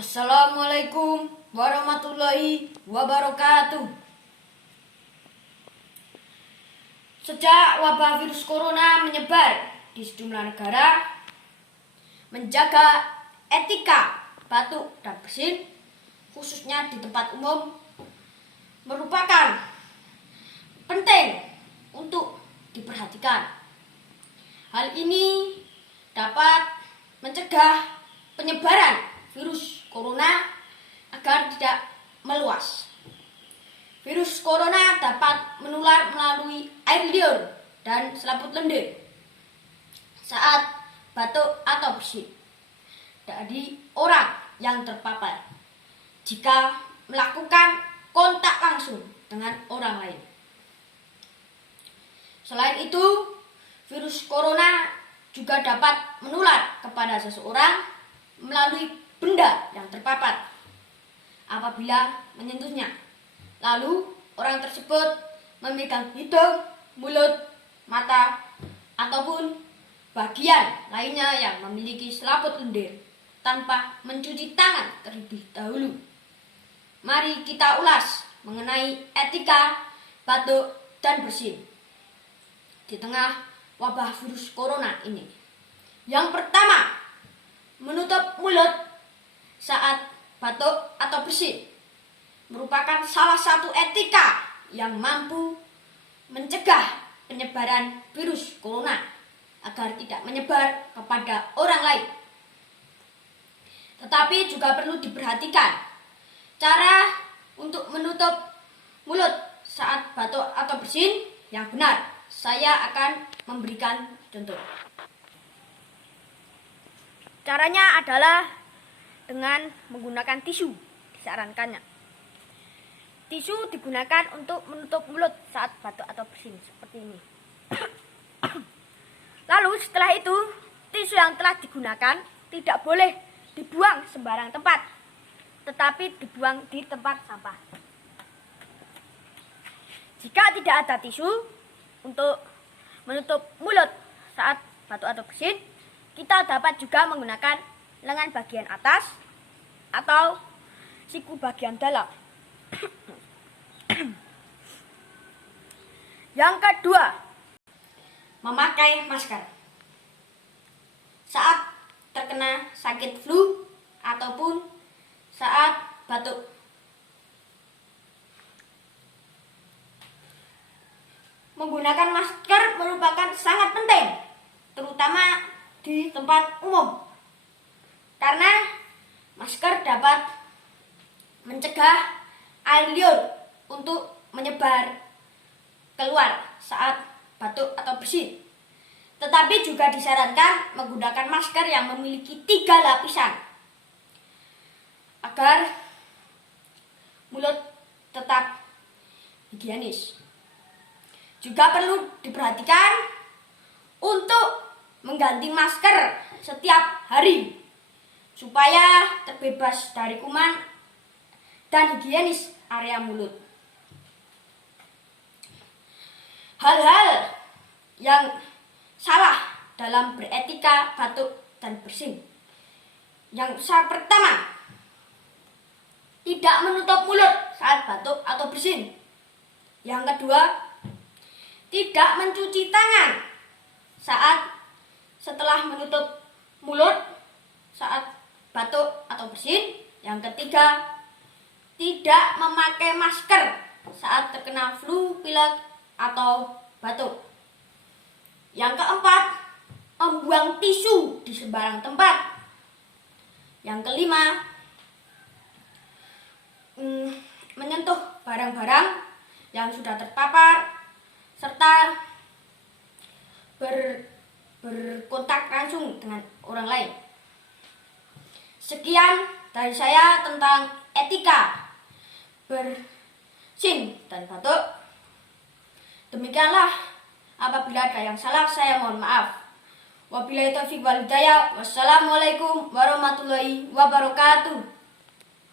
Assalamualaikum warahmatullahi wabarakatuh. Sejak wabah virus corona menyebar di sejumlah negara, menjaga etika batuk dan bersin, khususnya di tempat umum, merupakan penting untuk diperhatikan. Hal ini dapat mencegah penyebaran virus corona agar tidak meluas. Virus corona dapat menular melalui air liur dan selaput lendir saat batuk atau bersin dari orang yang terpapar jika melakukan kontak langsung dengan orang lain. Selain itu, virus corona juga dapat menular kepada seseorang melalui benda yang terpapar apabila menyentuhnya. Lalu orang tersebut memegang hidung, mulut, mata, ataupun bagian lainnya yang memiliki selaput lendir tanpa mencuci tangan terlebih dahulu. Mari kita ulas mengenai etika batuk dan bersin di tengah wabah virus corona ini. Yang pertama, menutup mulut saat batuk atau bersin merupakan salah satu etika yang mampu mencegah penyebaran virus corona agar tidak menyebar kepada orang lain. Tetapi juga perlu diperhatikan cara untuk menutup mulut saat batuk atau bersin yang benar. Saya akan memberikan contoh. Caranya adalah dengan menggunakan tisu, disarankannya. Tisu digunakan untuk menutup mulut saat batuk atau bersin seperti ini. Lalu setelah itu, tisu yang telah digunakan tidak boleh dibuang sembarang tempat, tetapi dibuang di tempat sampah. Jika tidak ada tisu untuk menutup mulut saat batuk atau bersin, kita dapat juga menggunakan lengan bagian atas atau siku bagian dalam. Yang kedua, memakai masker saat terkena sakit flu ataupun saat batuk. Menggunakan masker merupakan sangat penting, terutama di tempat umum, karena masker dapat mencegah air liur untuk menyebar keluar saat batuk atau bersin. Tetapi juga disarankan menggunakan masker yang memiliki 3 lapisan agar mulut tetap higienis. Juga perlu diperhatikan untuk mengganti masker setiap hari supaya terbebas dari kuman dan higienis area mulut. Hal-hal yang salah dalam beretika batuk dan bersin. Yang pertama, tidak menutup mulut saat batuk atau bersin. Yang kedua, tidak mencuci tangan setelah menutup mulut saat batuk atau bersin. Yang ketiga, tidak memakai masker saat terkena flu, pilek, atau batuk. Yang keempat, membuang tisu di sembarang tempat. Yang kelima, menyentuh barang-barang yang sudah terpapar serta berkontak langsung dengan orang lain. Sekian dari saya tentang etika bersin dan batuk. Demikianlah, apabila ada yang salah saya mohon maaf. Wabillahi taufiq wal hidayah. Wassalamualaikum warahmatullahi wabarakatuh.